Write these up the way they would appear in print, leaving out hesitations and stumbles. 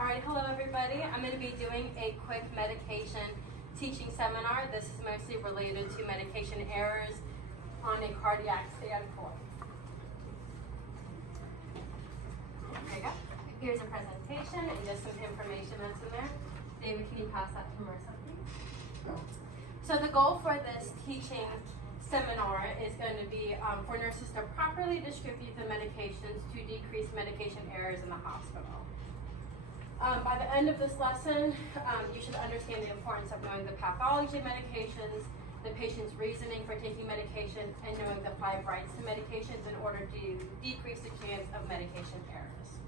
Alright, hello everybody. I'm going to be doing a quick medication teaching seminar. This is mostly related to medication errors on a cardiac standpoint. There you go. Here's a presentation and just some information that's in there. David, can you pass that to Marissa, please? So the goal for this teaching seminar is going to be for nurses to properly distribute the medications to decrease medication errors in the hospital. By the end of this lesson, you should understand the importance of knowing the pathology of medications, the patient's reasoning for taking medication, and knowing the 5 rights to medications in order to decrease the chance of medication errors.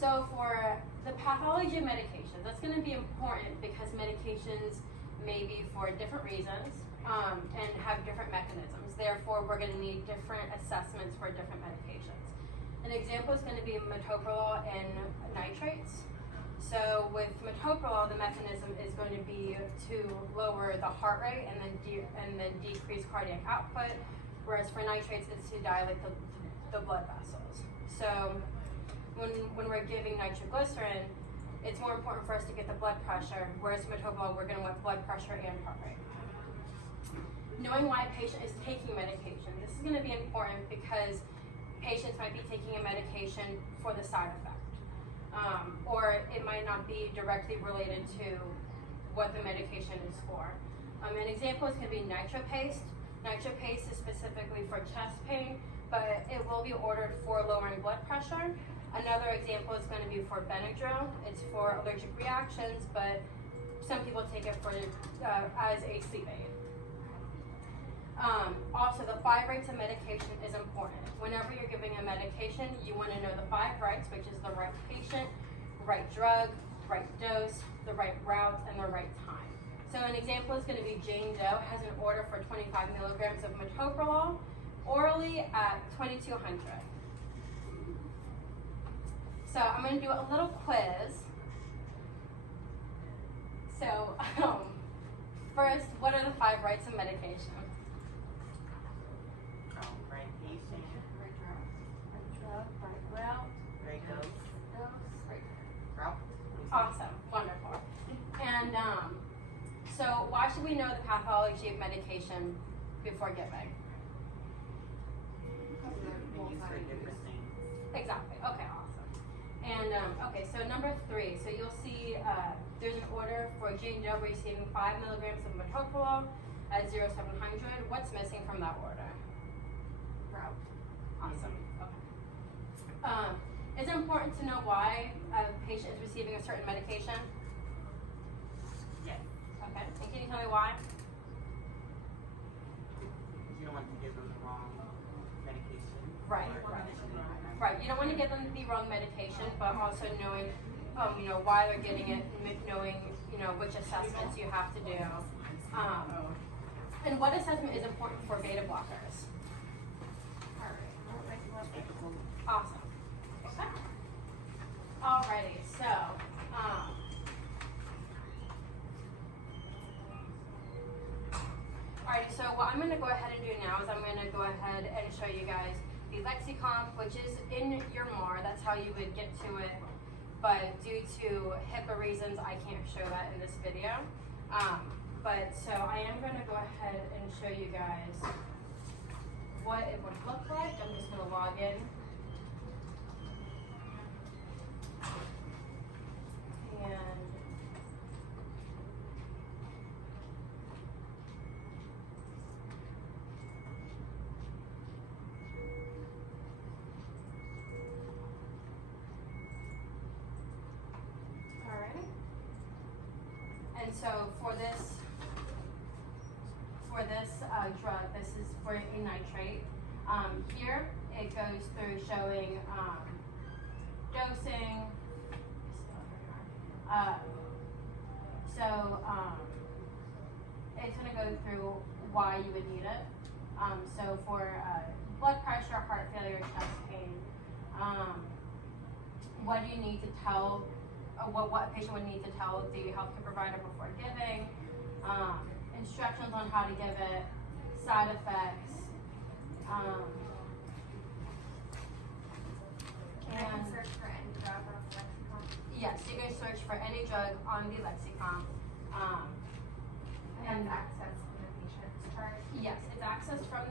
So for the pathology of medications, that's going to be important because medications may be for different reasons and have different mechanisms. Therefore, we're going to need different assessments for different medications. An example is going to be metoprolol and nitrates. So with metoprolol, the mechanism is going to be to lower the heart rate and then decrease cardiac output, whereas for nitrates, it's to dilate the blood vessels. So when we're giving nitroglycerin, it's more important for us to get the blood pressure, whereas metoprolol, we're going to want blood pressure and heart rate. Knowing why a patient is taking medication, this is going to be important because patients might be taking a medication for the side effect, or it might not be directly related to what the medication is for. An example is going to be NitroPaste. NitroPaste is specifically for chest pain, but it will be ordered for lowering blood pressure. Another example is going to be for Benadryl. It's for allergic reactions, but some people take it for as a sleep aid. Also, the 5 rights of medication is important. Whenever you're giving a medication, you want to know the 5 rights, which is the right patient, right drug, right dose, the right route, and the right time. So an example is going to be Jane Doe has an order for 25 milligrams of metoprolol orally at 2200. So I'm going to do a little quiz. So first, what are the 5 rights of medication? Right patient, Right drug, right route, right dose, right route. Awesome, wonderful. And so why should we know the pathology of medication before giving? Used for different things. Exactly, okay, awesome. And okay, so number 3, so you'll see there's an order for Jane Doe receiving 5 milligrams of metoprolol at 0700. What's missing from that order? Route. Awesome, okay. Is it important to know why a patient is receiving a certain medication? Yes. Okay, and can you tell me why? You don't want to give them the wrong medication. Right, or right. medicine. Right, you don't want to give them the wrong medication, but also knowing, why they're getting it, knowing, which assessments you have to do. And what assessment is important for beta blockers? Awesome. Okay. Alrighty, so, alrighty, so what I'm going to go ahead and do now is I'm going to go ahead and show you guys the lexicon, which is in your MAR. That's how you would get to it, but due to HIPAA reasons, I can't show that in this video. But so I am going to go ahead and show you guys what it would look like. I'm just going to log in. And alright. And so for this drug, this is for a nitrate. Here it goes through showing dosing. It's going to go through why you would need it. So for blood pressure, heart failure, chest pain, what do you need to tell, what a patient would need to tell the healthcare provider before giving, instructions on how to give it, side effects, Can I search for any drug? Yes, you can search for any drug on the lexicon. And access in the patient's chart. Yes, it's accessed from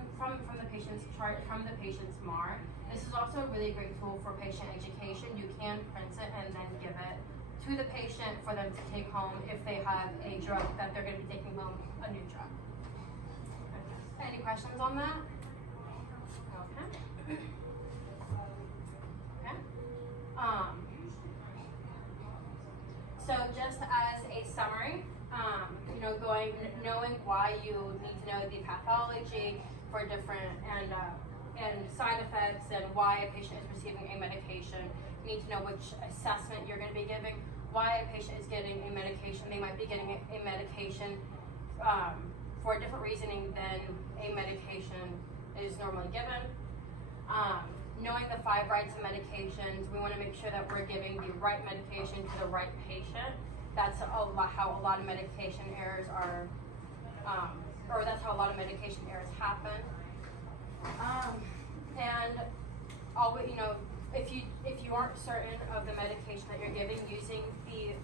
the patient's chart, from the patient's MAR. This is also a really great tool for patient education. You can print it and then give it to the patient for them to take home if they have a drug that they're going to be taking home, a new drug. Okay. Any questions on that? Okay. Okay. So just as a summary, knowing why you need to know the pathology for different and side effects and why a patient is receiving a medication. You need to know which assessment you're going to be giving, why a patient is getting a medication. They might be getting a medication for a different reasoning than a medication is normally given. Knowing the 5 rights of medications, we want to make sure that we're giving the right medication to the right patient. That's how a lot of medication errors are, or that's how a lot of medication errors happen. And always, if you aren't certain of the medication that you're giving, using the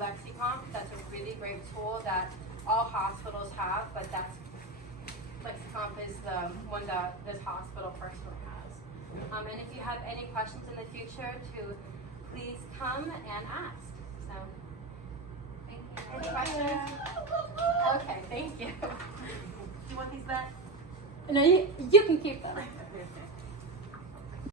lexicon, that's a really great tool that all hospitals have, but lexicon is the one that this hospital personally has. And if you have any questions in the future, please come and ask. So, thank you. Any questions? Okay, thank you. Do you want these back? No, you can keep them.